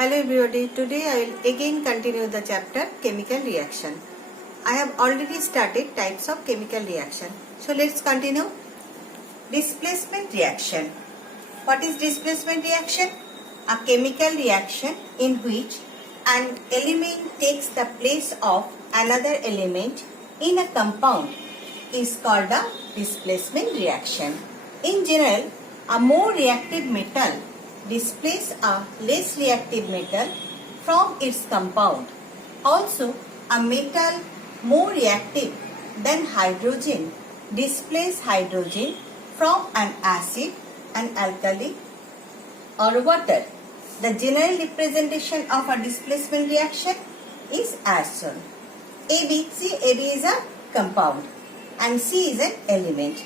Hello everybody, today I will again continue the chapter chemical reaction. I have already started types of chemical reaction. So let's continue. Displacement reaction. What is displacement reaction? A chemical reaction in which an element takes the place of another element in a compound is called a displacement reaction. In general, a more reactive metal displace a less reactive metal from its compound. Also, a metal more reactive than hydrogen displace hydrogen from an acid, an alkali or water. The general representation of a displacement reaction is as shown. AB, see AB is a compound and C is an element.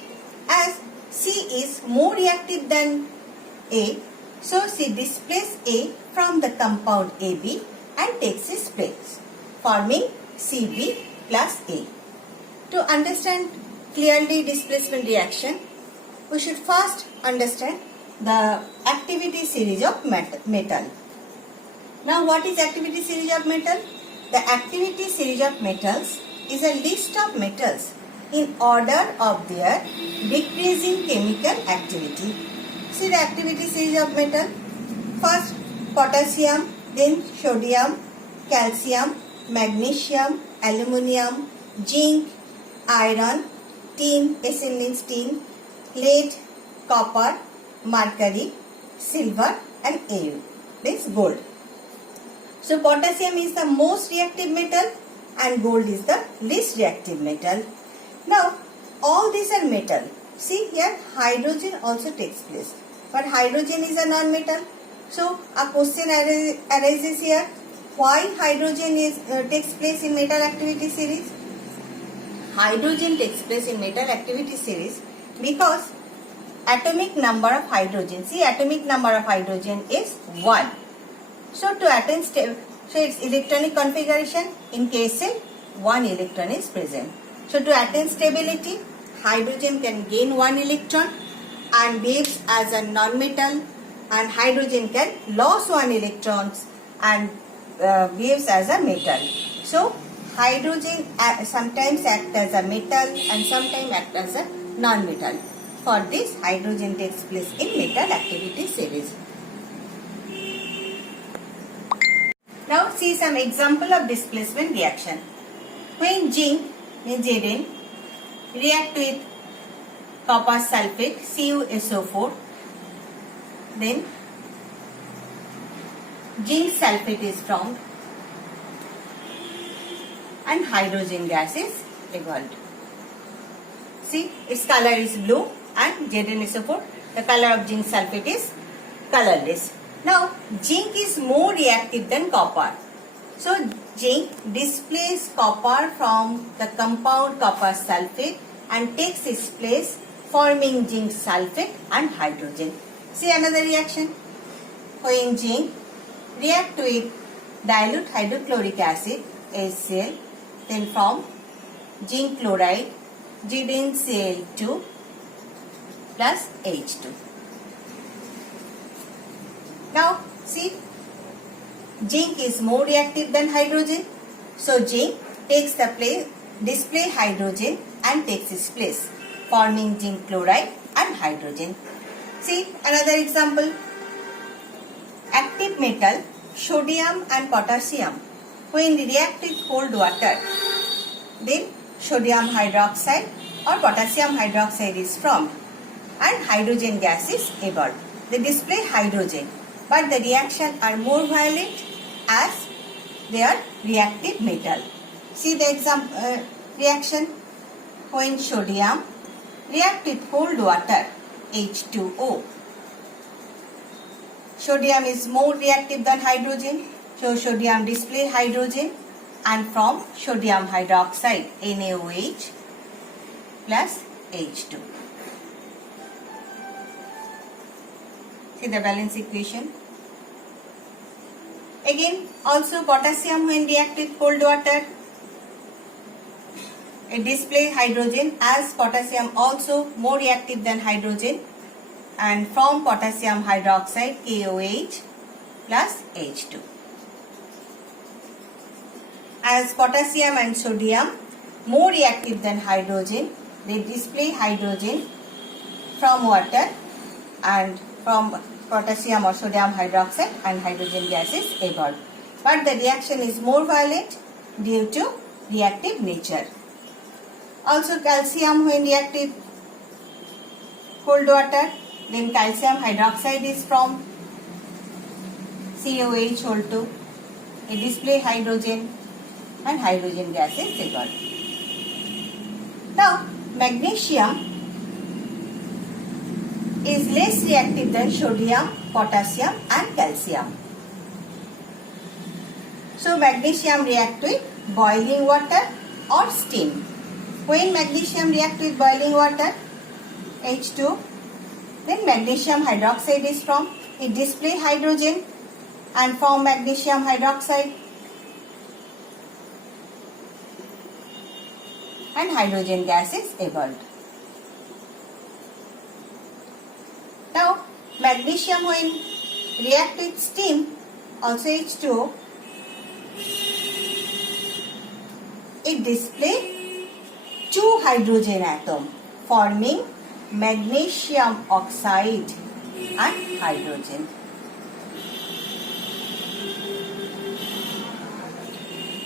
As C is more reactive than A, so C displaces A from the compound AB and takes its place, forming Cb plus A. To understand clearly displacement reaction, we should first understand the activity series of metal. Now what is activity series of metal? The activity series of metals is a list of metals in order of their decreasing chemical activity. See the activity series of metal. First potassium, then sodium, calcium, magnesium, aluminium, zinc, iron, tin, SN means tin, lead, copper, mercury, silver and Au means gold. So potassium is the most reactive metal and gold is the least reactive metal. Now all these are metal. See here hydrogen also takes place. But hydrogen is a non-metal. So a question arises here. Why hydrogen takes place in metal activity series? Hydrogen takes place in metal activity series because atomic number of hydrogen. See atomic number of hydrogen is 1. So to attain its electronic configuration, in case 1 electron is present. So to attain stability, hydrogen can gain 1 electron and behaves as a non-metal, and hydrogen can lose 1 electrons and behaves as a metal. So hydrogen sometimes acts as a metal and sometimes acts as a non-metal. For this, hydrogen takes place in metal activity series. Now see some example of displacement reaction. When zinc means Zn react with copper sulfate CuSO4, then zinc sulfate is formed and hydrogen gas is evolved. See its color is blue and ZnSO4, the color of zinc sulfate is colorless. Now zinc is more reactive than copper. So zinc displaces copper from the compound copper sulfate and takes its place, forming zinc sulfate and hydrogen. See another reaction. When zinc react with dilute hydrochloric acid HCl, then form zinc chloride ZnCl2 plus H2. Now see zinc is more reactive than hydrogen. So zinc takes the place, display hydrogen and takes its place, forming zinc chloride and hydrogen. See another example. Active metal sodium and potassium when react with cold water, then sodium hydroxide or potassium hydroxide is formed and hydrogen gas is evolved. They display hydrogen, but the reaction are more violent as they are reactive metal. See the example reaction. When sodium react with cold water H2O, sodium is more reactive than hydrogen, so sodium display hydrogen and from sodium hydroxide NaOH plus H2. See the valence equation. Again also potassium when react with cold water, it displays hydrogen as potassium also more reactive than hydrogen and from potassium hydroxide KOH plus H2. As potassium and sodium more reactive than hydrogen, they display hydrogen from water and from potassium or sodium hydroxide and hydrogen gas is evolved. But the reaction is more violent due to reactive nature. Also calcium when reacted cold water, then calcium hydroxide is from COH whole 2. It display hydrogen and hydrogen gas is evolved. Now magnesium is less reactive than sodium, potassium and calcium. So magnesium react with boiling water or steam. When magnesium react with boiling water, H2, then magnesium hydroxide is formed. It display hydrogen and form magnesium hydroxide and hydrogen gas is evolved. Now magnesium when react with steam, also H2O, it display two hydrogen atom forming magnesium oxide and hydrogen.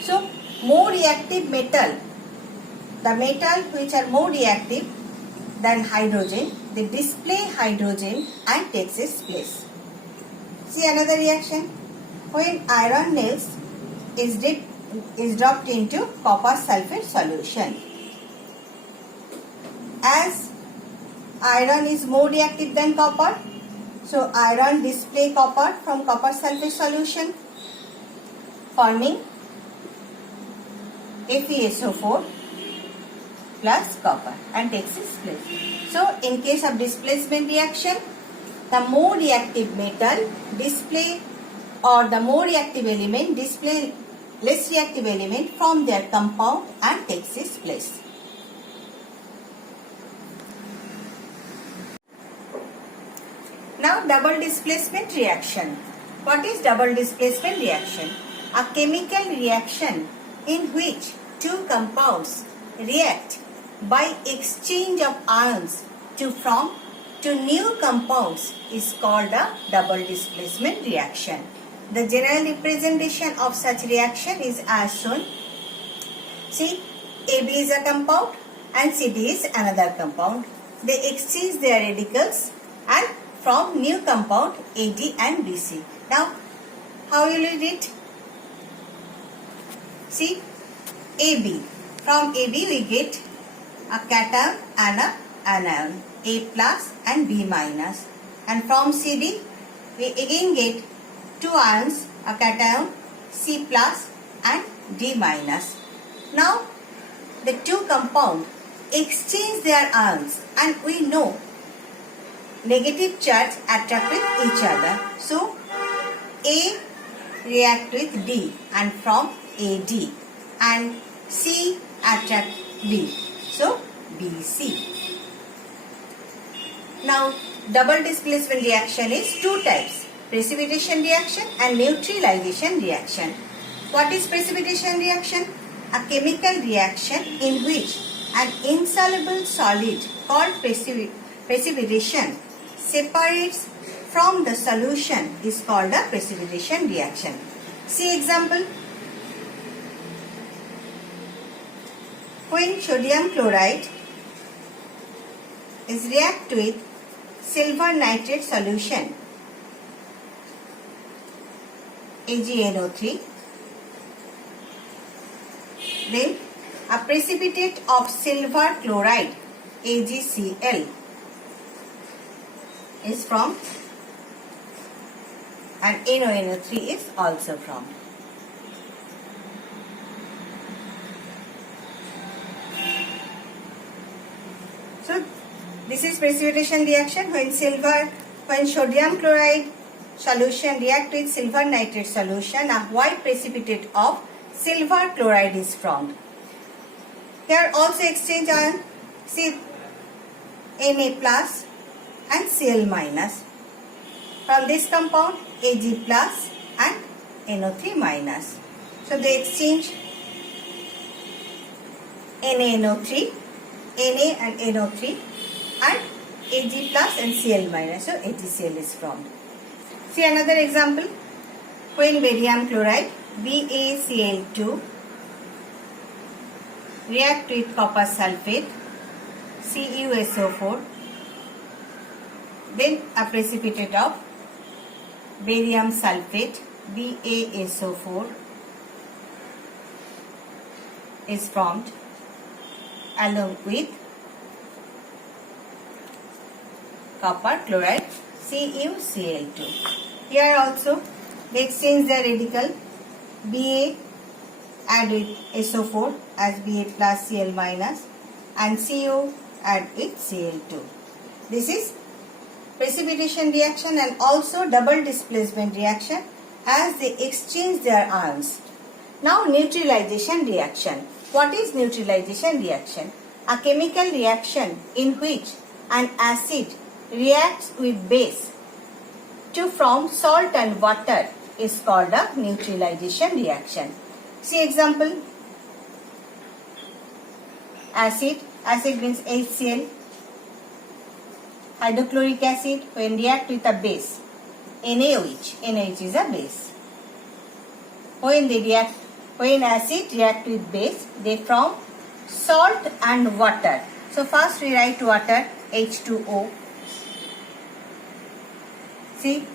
So more reactive metal, the metal which are more reactive than hydrogen, they display hydrogen and takes its place. See another reaction. When iron nails is dropped into copper sulfate solution. As iron is more reactive than copper, so iron display copper from copper sulfate solution forming FeSO4 plus copper and takes its place. So in case of displacement reaction, the more reactive metal display or the more reactive element display less reactive element from their compound and takes its place. Now double displacement reaction. What is double displacement reaction? A chemical reaction in which two compounds react by exchange of ions to form two new compounds is called a double displacement reaction. The general representation of such reaction is as shown. See, AB is a compound and CD is another compound. They exchange their radicals and from new compound AD and BC. Now, how will you read? See, AB. From AB we get a cation and a anion, A plus and B minus. And from CD we again get two ions, a cation, C plus and D minus. Now, the two compounds exchange their ions and we know negative charge attract with each other. So, A react with D and from AD and C attract B. So, BC. Now, double displacement reaction is two types. Precipitation reaction and neutralization reaction. What is precipitation reaction? A chemical reaction in which an insoluble solid called precipitation separates from the solution is called a precipitation reaction. See example. When sodium chloride is react with silver nitrate solution AgNO3, then a precipitate of silver chloride AgCl is formed and NONO3 is also formed. So this is precipitation reaction when sodium chloride solution react with silver nitrate solution, a white precipitate of silver chloride is formed. Here also exchange ion, see Na plus and Cl minus. From this compound Ag plus and NO3 minus. So they exchange NaNO3, Na and NO3 and Ag plus and Cl minus. So AgCl is formed. See another example. When barium chloride BaCl2 react with copper sulfate CuSO4, then a precipitate of barium sulfate BaSO4 is formed along with copper chloride CuCl2. Here also they exchange their radical. Ba add with SO4 as Ba plus Cl minus and Cu add with Cl2. This is precipitation reaction and also double displacement reaction as they exchange their ions. Now neutralization reaction. What is neutralization reaction? A chemical reaction in which an acid reacts with base to form salt and water is called a neutralization reaction. See example. Acid means HCl. Hydrochloric acid when react with a base NaOH is a base. When acid react with base, they form salt and water. So first we write water H2O. See,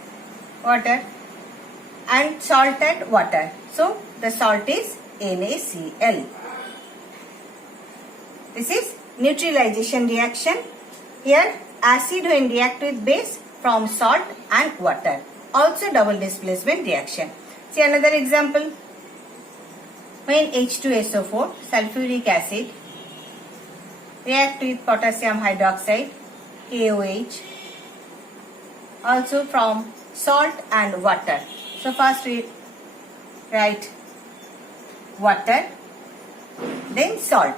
water and salt and water. So the salt is NaCl. This is neutralization reaction. Here acid when react with base from salt and water. Also double displacement reaction. See another example. When H2SO4 sulfuric acid react with potassium hydroxide KOH, also from salt and water. So first we write water, then salt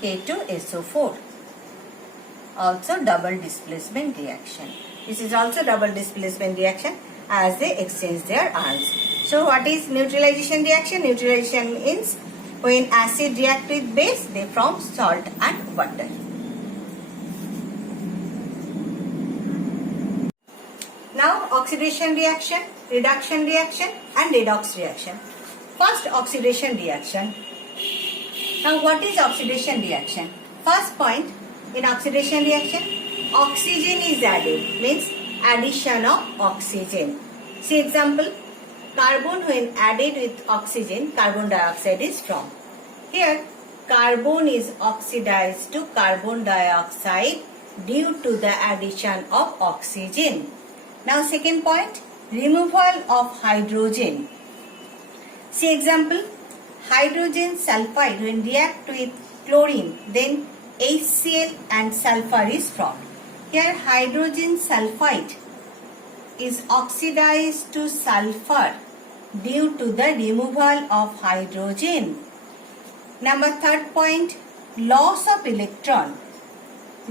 K2SO4. Also double displacement reaction. This is also double displacement reaction as they exchange their ions. So what is neutralization reaction? Neutralization means when acid react with base, they form salt and water. Now oxidation reaction, reduction reaction and redox reaction. First oxidation reaction. Now what is oxidation reaction? First point in oxidation reaction, oxygen is added, means addition of oxygen. See example, carbon when added with oxygen, carbon dioxide is formed. Here carbon is oxidized to carbon dioxide due to the addition of oxygen. Now second point, removal of hydrogen. See example, hydrogen sulfide when react with chlorine, then HCl and sulfur is formed. Here hydrogen sulfide is oxidized to sulfur due to the removal of hydrogen. Number third point, loss of electron.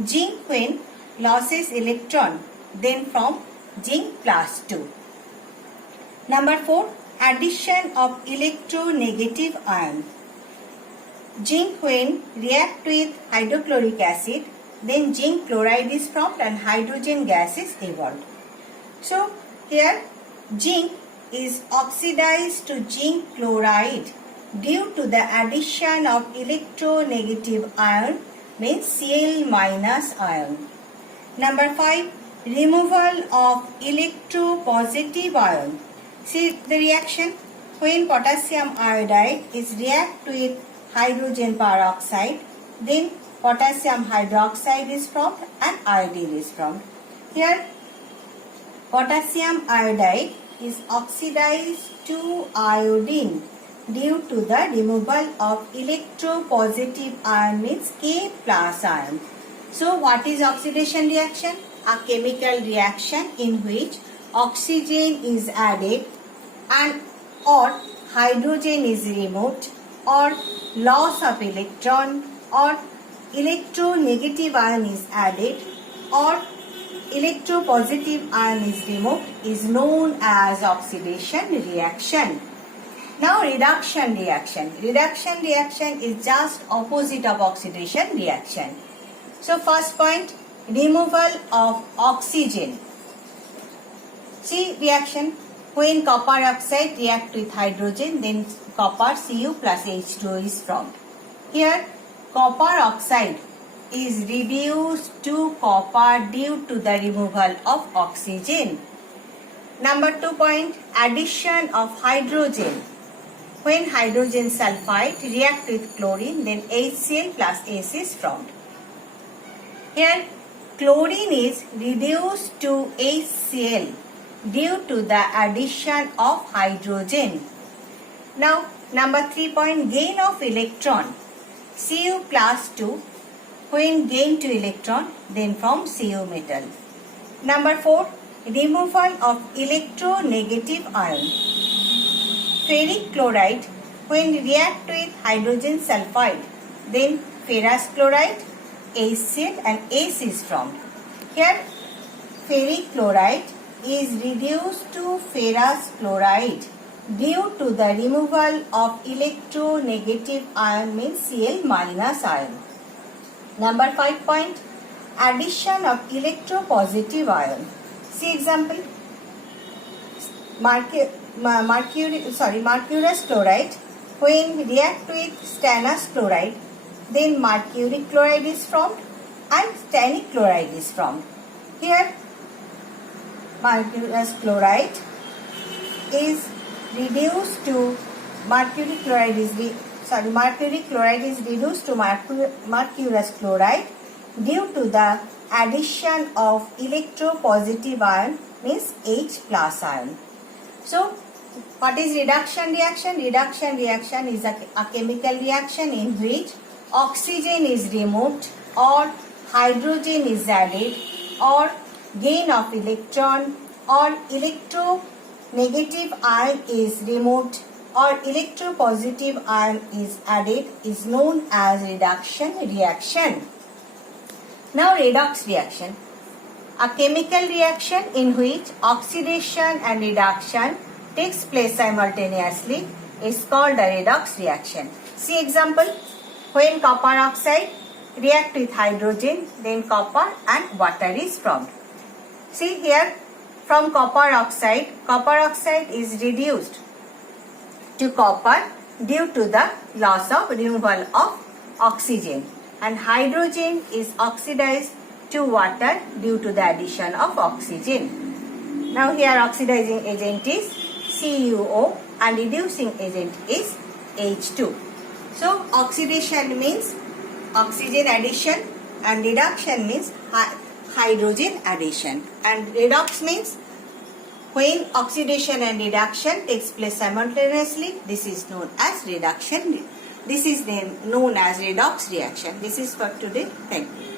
Zinc when losses electron, then from zinc plus 2. Number 4, addition of electronegative ion. Zinc when react with hydrochloric acid, then zinc chloride is formed and hydrogen gas is evolved. So here zinc is oxidized to zinc chloride due to the addition of electronegative ion, means Cl minus ion. Number 5, removal of electropositive ion. See the reaction when potassium iodide is react with hydrogen peroxide, then potassium hydroxide is formed and iodine is formed. Here potassium iodide is oxidized to iodine due to the removal of electropositive ion, means K plus ion. So what is oxidation reaction? A chemical reaction in which oxygen is added and or hydrogen is removed or loss of electron or electronegative ion is added or electropositive ion is removed is known as oxidation reaction. Now reduction reaction. Reduction reaction is just opposite of oxidation reaction. So first point, removal of oxygen. See reaction, when copper oxide react with hydrogen, then copper Cu plus H2O is formed. Here copper oxide is reduced to copper due to the removal of oxygen. Number 2 point, addition of hydrogen. When hydrogen sulfide react with chlorine, then HCl plus S is formed. Here chlorine is reduced to HCl due to the addition of hydrogen. Now number 3 point, gain of electron. Cu plus 2, when gain to electron, then form Cu metal. Number 4, removal of electronegative ion. Ferric chloride, when react with hydrogen sulfide, then ferrous chloride, HCl and S is formed. Here ferric chloride is reduced to ferrous chloride due to the removal of electronegative ion, means Cl minus ion. Number 5 point, addition of electropositive ion. See example, mercurous chloride, when react with stannous chloride, then mercury chloride is formed and stannic chloride is formed. Here mercurous chloride is reduced to mercury chloride is reduced to mercurous chloride due to the addition of electropositive ion, means H plus ion. So what is reduction reaction? Reduction reaction is a chemical reaction in which oxygen is removed or hydrogen is added or gain of electron or electronegative ion is removed or electropositive ion is added is known as reduction reaction. Now redox reaction. A chemical reaction in which oxidation and reduction takes place simultaneously is called a redox reaction. See example, when copper oxide react with hydrogen, then copper and water is formed. See here, from copper oxide is reduced to copper due to the loss of removal of oxygen, and hydrogen is oxidized to water due to the addition of oxygen. Now here oxidizing agent is CuO and reducing agent is H2. So oxidation means oxygen addition and reduction means hydrogen addition, and redox means when oxidation and reduction takes place simultaneously. This is known as reduction. This is known as redox reaction. This is for today. Thank you.